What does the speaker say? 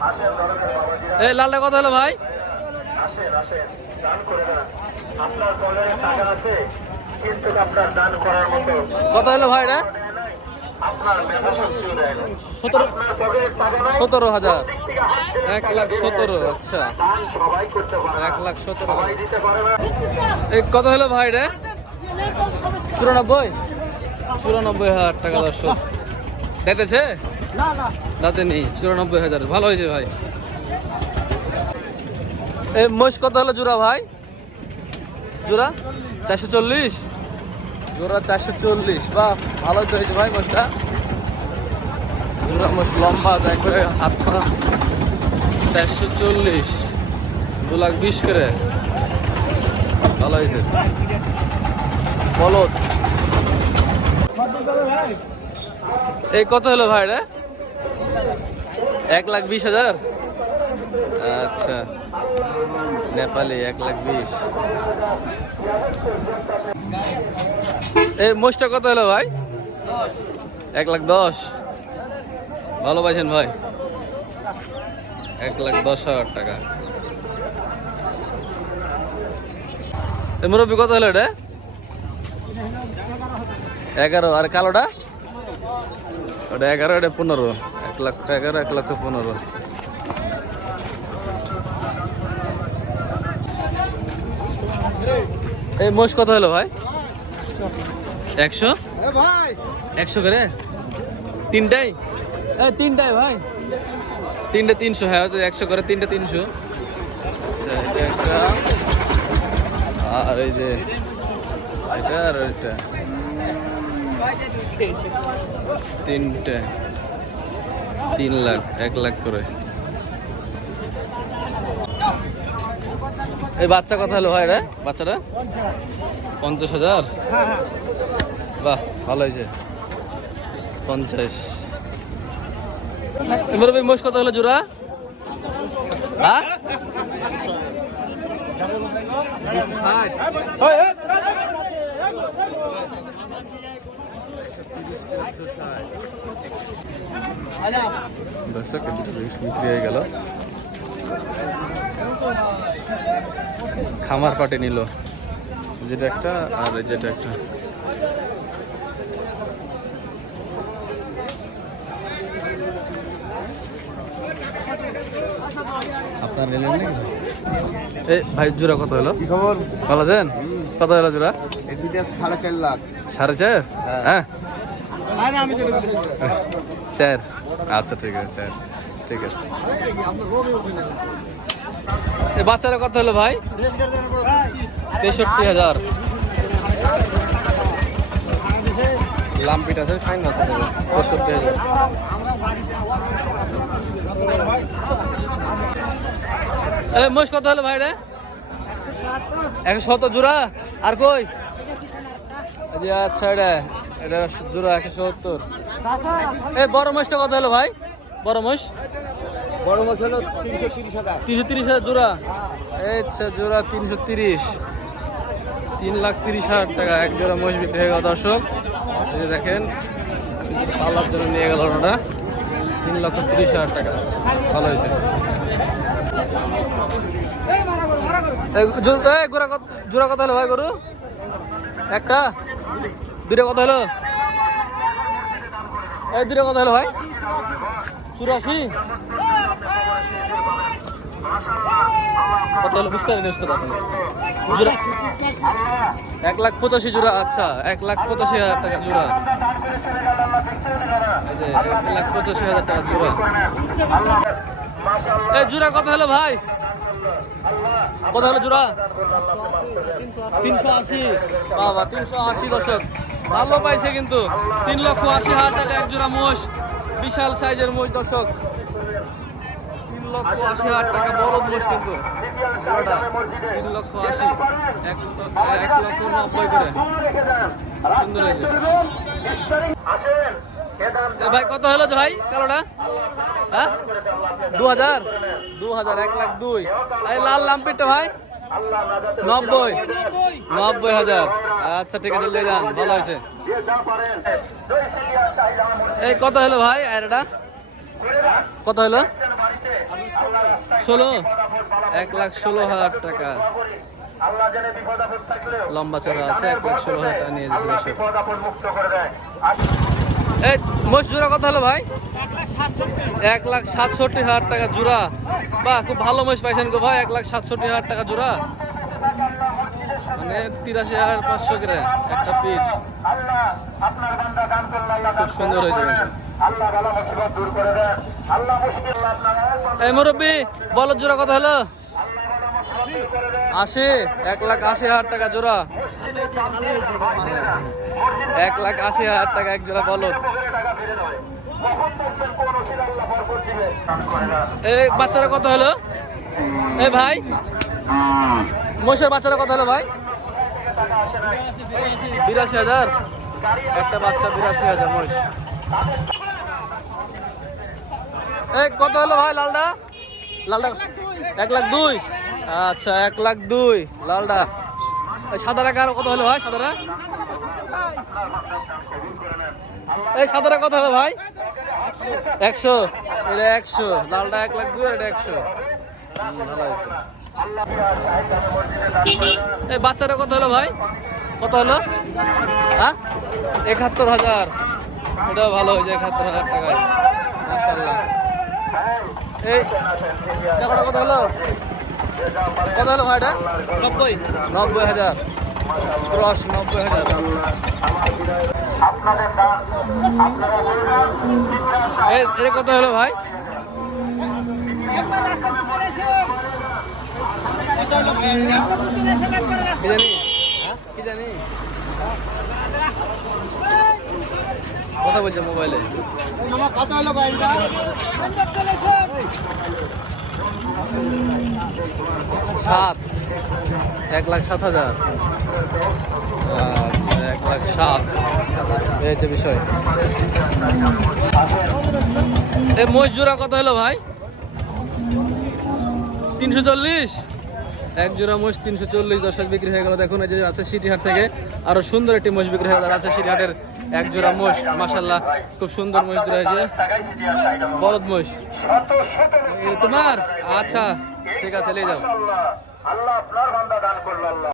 এই লালটা কত হলো ভাই? কত হলো ভাই রে। না। সতেরো হাজার। এক লাখ সতেরো আচ্ছা। না। এক লাখ সতেরো। না এই কত হলো ভাই রে। চুরানব্বই? চুরানব্বই হাজার টাকা দর্শক। দেখতেছে দাঁতে নেই, চুরানব্বই হাজার। ভালো হয়েছে ভাই। এই মোষ কত হলো জোড়া ভাই? জোড়া? চারশো চল্লিশ? জোড়া চারশো চল্লিশ। বা ভালোই তো হয়েছে ভাই মোষটা জোড়া মোষ লম্বা একবারে হাত খা চারশো চল্লিশ। দু লাখ বিশ করে। ভালো হয়েছে। বলদ। এই কত হলো ভাই রে? এক লাখ বিশ হাজার? আচ্ছা। নেপালি, এক লাখ বিশ। এই মোষটা কত হলো ভাই? এক লাখ দশ। ভালো পাইছেন ভাই। এক লাখ দশ হাজার টাকা। মুরব্বী, কত হলো এটা? এগারো। আর কালোটা? ওটা এগারো, এটা পনেরো। লক্ষ এগারো, এক লক্ষ পনেরো। এই মোষ কত হলো ভাই? একশো? একশো করে? তিনটাই? এই তিনটাই ভাই। তিনটে তিনশো হ্যাঁ একশো করে, তিনটে তিনশো। আচ্ছা আর এই যে এটা আর এটা তিনটে। তিন লাখ, এক লাখ করে। এই বাচ্চা কথা হলো ভাই রে? বাচ্চাটা? পঞ্চাশ হাজার? বাহ, ভালো হয়েছে। পঞ্চাশ। ভাই মোষ কত হলো জোড়া? হ্যাঁ? দর্শক বিক্রি হয়ে গেল। খামার পাটে নিল। যেটা একটা আর যেটা একটা। আপনার নিলেন এ ভাই জোড়া কত হলো? কি খবর? ভালো আছেন? কত হলো জোড়া? সাড়ে চার লাখ। সাড়ে চার? হ্যাঁ। চার আচ্ছা ঠিক আছে চার ঠিক আছে। এ বাচ্চারা কত হলো ভাই? তেষট্টি হাজার। লাম্পিট আছে ফাইন আছে তেষট্টি হাজার। এ মোষ কত হলো ভাই রে? একশো শত জোড়া? আর কই? আচ্ছা এটা। এটা জোড়া একশো সত্তর এই বড় মোষটা কত হলো ভাই? বড় মোষ বড় মাছ হলো তিনশো তিরিশ তিনশো তিরিশ হাজার জোড়া? আচ্ছা জোড়া তিনশো তিরিশ। তিন লাখ তিরিশ হাজার টাকা এক জোড়া মোষ বিক্রি হয়ে গেল দর্শক। এই দেখেন পালার জন্য নিয়ে গেল ওটা তিন লক্ষ তিরিশ হাজার টাকা। ভালো হয়েছে। এই জো- এই গোড়া কত জোড়া কত হলো ভাই গরু? একটা? দুইটা কত হলো? এই দুইটা কত হলো ভাই। চুরাশি। কত হলো বুঝতে পারিনি বুঝতে জোড়া এক লাখ পঁচাশি জোড়া আচ্ছা এক লাখ পঁচাশি হাজার টাকা জোড়া এক লাখ পঁচাশি হাজার টাকা জোড়া এই জোড়া কত হলো ভাই। কত হলো জোড়া তিনশো আশি। বাবা, তিনশো আশি দশক। ভালো পাইছে কিন্তু। তিন লক্ষ আশি হাজার টাকা এক জোড়া মোষ, বিশাল সাইজের মোষ, দর্শক। তিন লক্ষ আশি হাজার টাকা বড় মোষ কিন্তু। তিন লক্ষ আশি, এক এক লক্ষ নব্বই করে। সুন্দর হয়েছে। ভাই, কত হলো ভাই কালোটা? হ্যাঁ? দু হাজার? দু হাজার, এক লাখ দুই। লাল লাম্পিটা ভাই। নব্বই। নব্বই হাজার। আচ্ছা ঠিক আছে নিয়ে যান ভালো হয়েছে। এই কত হলো ভাই? আর এটা? কত হলো? ষোলো? এক লাখ ষোলো হাজার টাকা। লম্বা চড়া আছে এক লাখ ষোলো হাজার টাকা নিয়ে যাচ্ছে এই মোষ জোড়া কত হলো ভাই? এক লাখ সাতষট্টি হাজার টাকা জোড়া। বাহ, খুব ভালো মোষ পাইছেন গো ভাই, এক লাখ সাতষট্টি হাজার টাকা জোড়া। মানে তিরাশি হাজার পাঁচশো করে একটা পিচ। খুব সুন্দর হয়েছে এই মুরব্বী বলো জোড়া কথা হলো? আশি, এক লাখ আশি হাজার টাকা জোড়া। এক লাখ আশি হাজার টাকা এক জোড়া বলো বাচ্চারা কত হলো? এ, ভাই? মহিষের বাচ্চারা কত হলো, ভাই? বিরাশি হাজার। একটা বাচ্চা, বিরাশি হাজার মহিষ। এই কত হলো, ভাই লালডা লালডা এক লাখ দুই। আচ্ছা এক লাখ দুই লালডা সাদারা কার কত হলো, ভাই, সাদারা? এই সাদারা কত হলো, ভাই? একশো। এটা একশো, লালটা এক লাখ আর এটা একশো। এই বাচ্চাটা কত হলো ভাই? কত হলো? হ্যাঁ? একাত্তর হাজার। এটাও ভালো হয়েছে, একাত্তর হাজার টাকায়। মাসাল্লাহ এই, টাকাটা কত হলো? কত হলো ভাইটা নব্বই। নব্বই হাজার। ক্রস নব্বই হাজার। আপনাদের বলবেন কত হলো ভাই? কথা বলছে মোবাইলে। সাত। এক লাখ সাত হাজার। আচ্ছা এক লাখ সাত। এই বিষয়। এই মহিষ জোড়া কত হলো ভাই? তিনশো চল্লিশ? এক জোড়া মোষ তিনশো চল্লিশ দশক বিক্রি হয়ে গেল। দেখুন, এই যে আছে সিটিহাট থেকে আরও সুন্দর একটি মোষ বিক্রি হয়ে গেল। আছে সিটিহাটের এক জোড়া মোষ। মাসাল্লাহ খুব সুন্দর মোষ জোড়া হয়েছে। বলদ মোষ। এ তোমার? আচ্ছা ঠিক আছে, নিয়ে যাও।